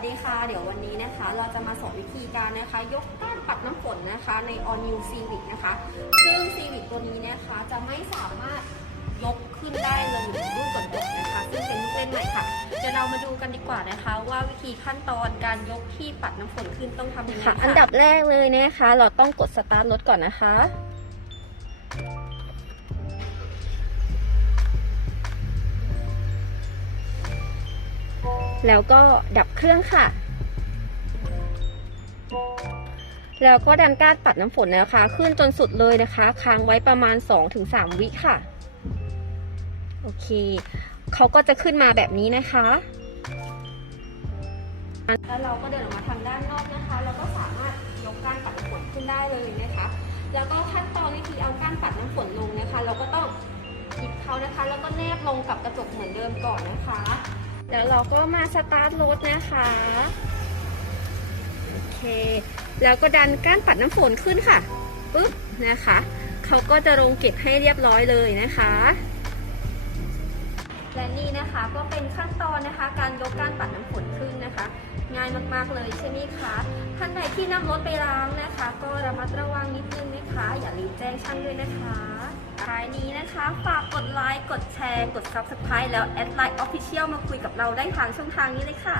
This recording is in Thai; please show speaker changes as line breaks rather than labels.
วัสดีค่ะ เดี๋ยววันนี้นะคะ เราจะมาสอนวิธีการนะคะ ยกก้านปัดน้ำฝนนะคะ ใน All New Civic นะคะ ซึ่ง Civic ตัวนี้นะคะจะไม่สามารถยกขึ้นได้เลยรุ่นก่อนๆนะคะ ซึ่งเป็นลูกเล่นใหม่ค่ะเดี๋ยวเรามาดูกันดีกว่านะคะ ว่าวิธีขั้นตอนการยกที่ปัดน้ำฝนขึ้นต้องทำยังไง
ค่ะ
ค่ะ
อันดับแรกเลยนะคะ เราต้องกดสตาร์ทรถก่อนนะคะ แล้วก็ดับเครื่องค่ะ แล้วก็ดันก้านปัดน้ำฝนนะคะ ขึ้นจนสุดเลยนะคะ ค้างไว้ประมาณ 2-3 วิค่ะ โอเค เขาก็จะขึ้นมาแบบนี้นะคะ
แล้วเราก็เดินออกมาทางด้านนอกนะคะ เราก็สามารถยกก้านปัดน้ำฝนขึ้นได้เลยนะคะ แล้วก็ขั้นตอนวิธีเอาก้านปัดน้ำฝนลงนะคะ เราก็ต้องหยิบเขานะคะ แล้วก็แนบลงกับกระจกเหมือนเดิมก่อนนะคะ
แล้วเราก็มาสตาร์ทรถนะคะโอเคแล้วก็ดันก้านปัดน้ำฝนขึ้นค่ะปึ๊บนะคะเขาก็จะลงเก็บให้เรียบร้อยเลยนะคะ
และนี่นะคะก็เป็นขั้นตอนนะคะ การยกก้านปัดน้ำฝนขึ้นนะคะ ง่ายมากๆเลยใช่ไหมคะท่านใดที่นำรถไปล้างนะคะ ก็ระมัดระวังนิดนึงนะคะ อย่าลืมแจ้งช่างด้วยนะคะ ท้ายนี้นะคะ ฝากกดไลค์ กดแชร์ กด subscribe แล้วแอดไลน์ official มาคุยกับเราได้ทางช่องทางนี้เลยค่ะ